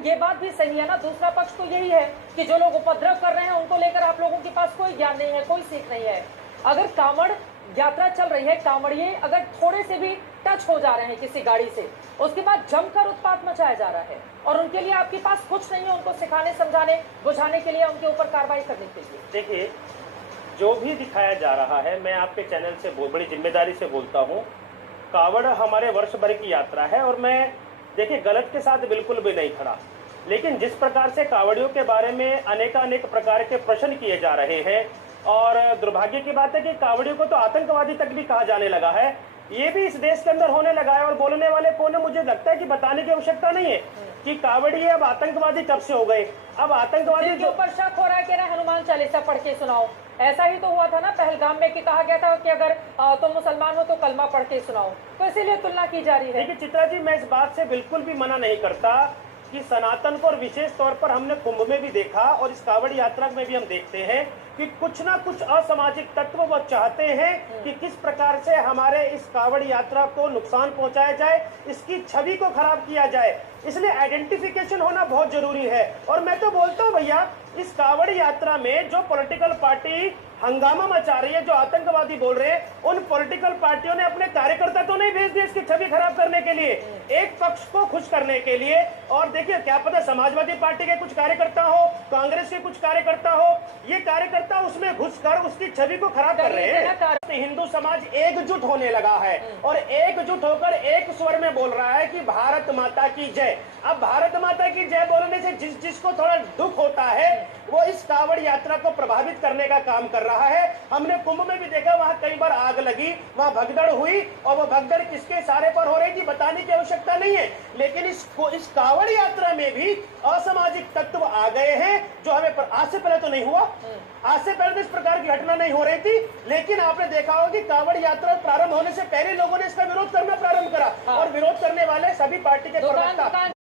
ये बात भी सही है ना। दूसरा पक्ष तो यही है कि जो लोग उपद्रव कर रहे हैं उनको लेकर आप लोगों के पास कोई ज्ञान नहीं है, कोई सीख नहीं है। अगर कांवड़ यात्रा चल रही है, कांवड़िए अगर थोड़े से भी टच हो जा रहे हैं किसी गाड़ी से, उसके बाद जमकर उत्पात मचाया जा रहा है और उनके लिए आपके पास कुछ नहीं है उनको सिखाने, समझाने, बुझाने के लिए, उनके ऊपर कार्रवाई करने के लिए। देखिए, जो भी दिखाया जा रहा है, मैं आपके चैनल से बड़ी जिम्मेदारी से बोलता हूँ, कांवड़ हमारे वर्ष भर की यात्रा है और मैं देखिए गलत के साथ बिल्कुल भी नहीं खड़ा, लेकिन जिस प्रकार से कांवड़ियों के बारे में अनेक प्रकार के प्रश्न किए जा रहे हैं और दुर्भाग्य की बात है कि कांवड़ियों को तो आतंकवादी तक भी कहा जाने लगा है, ये भी इस देश के अंदर होने लगा है। और बोलने वाले को ने मुझे लगता है कि बताने की आवश्यकता नहीं है कि कांवड़ी अब आतंकवादी कब से हो गए। अब आतंकवादी जो ऊपर शक हो रहा है कि ना हनुमान चालीसा पढ़ के सुनाओ, ऐसा ही तो हुआ था ना पहलगाम में कि कहा गया था कि अगर तुम मुसलमान हो तो कलमा पढ़ के सुनाओ, तो इसीलिए तुलना की जा रही है। देखिए चित्रा जी, मैं इस बात से बिल्कुल भी मना नहीं करता कि सनातन को, और विशेष तौर पर हमने कुंभ में भी देखा और इस कांवड़ यात्रा में भी हम देखते हैं कि कुछ ना कुछ असामाजिक तत्व वो चाहते हैं कि किस प्रकार से हमारे इस कांवड़ यात्रा को नुकसान पहुंचाया जाए, इसकी छवि को खराब किया जाए। इसलिए आइडेंटिफिकेशन होना बहुत जरूरी है। और मैं तो बोलता हूँ भैया, इस कांवड़ यात्रा में जो पॉलिटिकल पार्टी हंगामा मचा रही है, जो आतंकवादी बोल रहे हैं, उन पॉलिटिकल पार्टियों ने अपने कार्यकर्ता तो नहीं भेज दिए इसकी छवि खराब करने के लिए, एक पक्ष को खुश करने के लिए। और देखिए, क्या पता समाजवादी पार्टी के कुछ कार्यकर्ता हो, कांग्रेस के कुछ कार्यकर्ता हो, ये कार्यकर्ता उसमें घुसकर उसकी छवि को खराब कर रहे हैं। हिंदू समाज एकजुट होने लगा है और एकजुट होकर एक स्वर में बोल रहा है कि भारत माता की जय। अब भारत माता की जय बोलने से जिसको थोड़ा दुख होता है वो इस कांवड़ यात्रा को प्रभावित करने का काम कर रहा है। हमने कुंभ में भी देखा, वहां कई बार आग लगी, वहां भगदड़ हुई और वो भगदड़ किसके इशारे पर हो रही थी बताने की आवश्यकता नहीं है। लेकिन इस कांवड़ यात्रा में भी असामाजिक तत्व आ गए हैं जो हमें आज से पहले तो नहीं हुआ, आज से पहले तो इस प्रकार की घटना नहीं हो रही थी। लेकिन आपने देखा होगा कि कांवड़ यात्रा प्रारंभ होने से पहले लोगों ने इसका विरोध करना प्रारंभ करा और विरोध करने वाले सभी पार्टी के प्रवक्ता